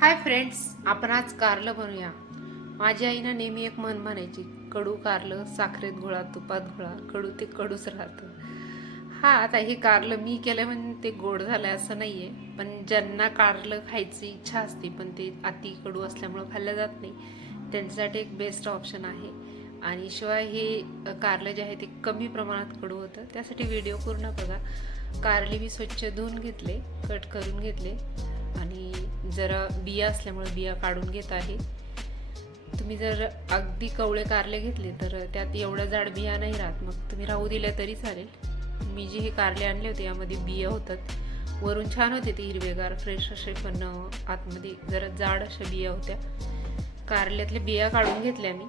Hi friends आपण आज कारलं बनवूया. माझी आईनं नेहमी एक मन म्हणायची कडू कारलं साखरेत घोळा तुपात घोळा कडू ते कडूच राहतं. हा आता हे कारलं मी केलं म्हणजे ते गोड झालं असं नाही आहे पण ज्यांना कारलं खायची इच्छा असते पण ते अति कडू असल्यामुळं खाल्लं जात नाही त्यांच्यासाठी एक बेस्ट ऑप्शन आहे. आणि शिवाय हे कारलं जे आहे ते कमी प्रमाणात कडू होतं. त्यासाठी व्हिडिओ पूर्ण बघा. कारले मी स्वच्छ धुवून घेतले कट करून घेतले. जरा बिया असल्यामुळे बिया काढून घेत आहे. तुम्ही जर अगदी कवळे कारले घेतले तर त्यात एवढ्या जाड बिया नाही राहत. मग तुम्ही राहू दिल्या तरी चालेल. मी जे हे कारले आणले होते यामध्ये बिया होतात. वरून छान होते ते हिरवेगार फ्रेश असे पण आतमध्ये जरा जाड अशा बिया होत्या. कारल्यातल्या बिया काढून घेतल्या मी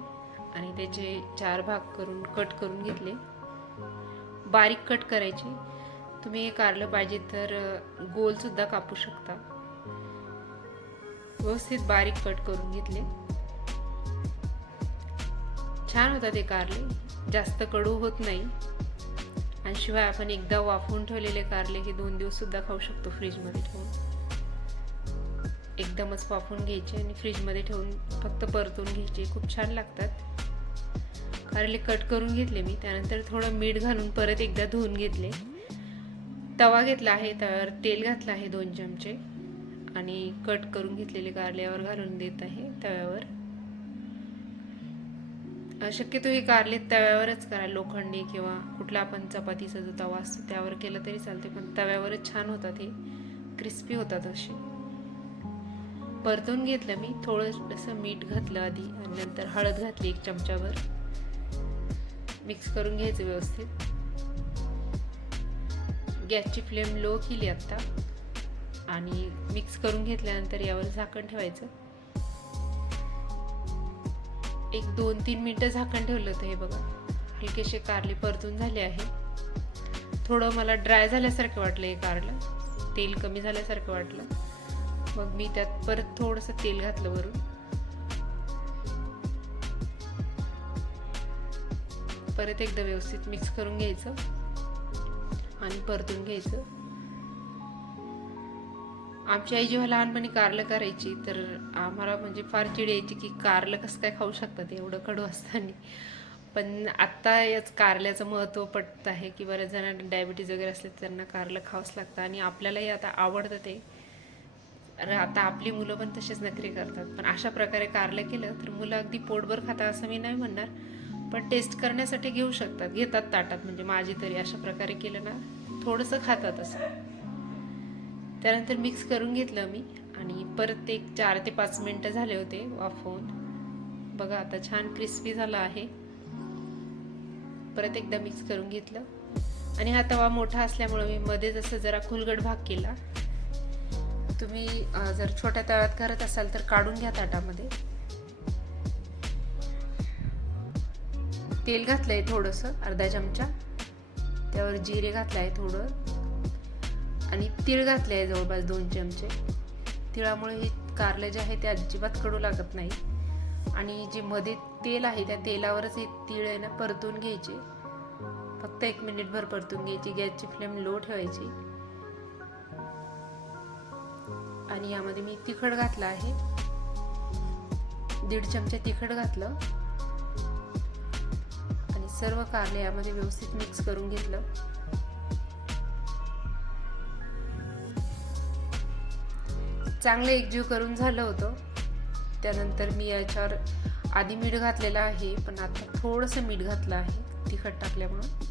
आणि त्याचे चार भाग करून कट करून घेतले. बारीक कट करायचे. तुम्ही हे कारलं पाहिजे तर गोलसुद्धा कापू शकता. व्यवस्थित बारीक कट करून घेतले. छान होता ते कारले. जास्त कडू होत नाही. आणि शिवाय आपण एकदा वाफवून ठेवलेले कारले हे दोन दिवस सुद्धा खाऊ शकतो फ्रीजमध्ये ठेवून. एकदमच वाफवून घ्यायचे आणि फ्रीजमध्ये ठेवून फक्त परतून घ्यायचे. खूप छान लागतात. कारले कट करून घेतले मी. त्यानंतर थोडं मीठ घालून परत एकदा धुवून घेतले. तवा घेतला आहे तव्यावर तेल घातलं आहे दोन चमचे. आणि कट करून घेतलेले कारल्यावर घालून देत आहे तव्यावर. शक्यतो हे कारले तव्यावरच करा लोखंडी किंवा कुठला आपण चपातीचा जो तवा असतो त्यावर केलं तरी चालते पण तव्यावरच छान होतात हे. क्रिस्पी होतात असे. परतून घेतलं मी थोडंसं मीठ घातलं आधी आणि नंतर हळद घातली एक चमचाभर. मिक्स करून घ्यायचं व्यवस्थित. गॅसची फ्लेम लो केली आत्ता. आणि मिक्स करून घेतल्यानंतर यावर झाकण ठेवायचं. एक दोन तीन मिनटं झाकण ठेवलं होतं हे बघा. हलकेसे कारले परतून झाले आहे. थोडं मला ड्राय झाल्यासारखं वाटलं हे कारलं. तेल कमी झाल्यासारखं वाटलं. मग मी त्यात परत थोडंसं तेल घातलं वरून. परत एकदा व्यवस्थित मिक्स करून घ्यायचं. आणि परतून घ्यायचं. आमची आई जेव्हा लहानपणी कारलं करायची तर आम्हाला म्हणजे फार चिड यायची की कारलं कसं काय खाऊ शकतात? एवढं कडू असताना. पण आत्ता याच कारल्याचं महत्त्व पटत आहे की बऱ्याच जणांना डायबिटीज वगैरे असले तर त्यांना कारलं खावंच लागतं आणि आपल्यालाही आता आवडतं ते. अरे आता आपली मुलं पण तसेच नखरे करतात. पण अशा प्रकारे कारलं केलं तर मुलं अगदी पोटभर खातात असं मी नाही म्हणणार. पण टेस्ट करण्यासाठी घेऊ शकतात. घेतात ताटात. म्हणजे माझी तरी अशा प्रकारे केलं ना थोडंसं खातात असं. त्यानंतर मिक्स करून घेतलं मी. आणि परत एक चार ते पाच मिनटं झाले होते वाफवून बघा आता छान क्रिस्पी झाला आहे. परत एकदा मिक्स करून घेतलं. आणि हा तवा मोठा असल्यामुळं मी मध्ये जसं जरा खुलगड भाग केला. तुम्ही जर छोट्या तव्यात करत असाल तर काढून घ्या ताटामध्ये. तेल घातलंय थोडंसं अर्धा चमचा. त्यावर जिरे घातलं आहे थोडं. आणि तीळ घातले आहे जवळपास दोन चमचे. तिळामुळे हे कारले जे आहे ते अजिबात कडू लागत नाही. आणि जे मध्ये तेल आहे त्या तेलावरच हे तीळ आहे ना परतून घ्यायचे. फक्त एक मिनिटभर परतून घ्यायची. गॅसची फ्लेम लो ठेवायची. आणि यामध्ये मी तिखट घातलं आहे. दीड चमचे तिखट घातलं. आणि सर्व कारले यामध्ये व्यवस्थित मिक्स करून घेतलं. चांगलं एकजीव करून झालं होतं. त्यानंतर मी याच्यावर आधी मीठ घातलेलं आहे पण आता थोडंसं मीठ घातलं आहे तिखट टाकल्यामुळं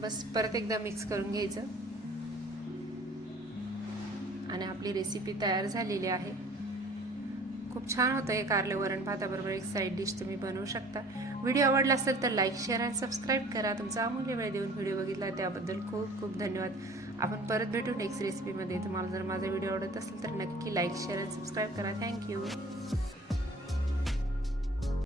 बस परत एकदा मिक्स करून घ्यायचं. आणि आपली रेसिपी तयार झालेली आहे. खूप छान होतं हे कारले वरण भाताबरोबर एक साईड डिश तुम्ही बनवू शकता. व्हिडिओ आवडला असेल तर लाईक शेअर आणि सबस्क्राईब करा. तुमचा अमूल्य वेळ देऊन व्हिडिओ बघितला त्याबद्दल खूप खूप धन्यवाद. आपण परत भेटू नेक्स्ट रेसिपीमध्ये तुम्हाला जर माझा व्हिडिओ आवडत असेल तर नक्की लाईक शेअर आणि सबस्क्राईब करा. Thank you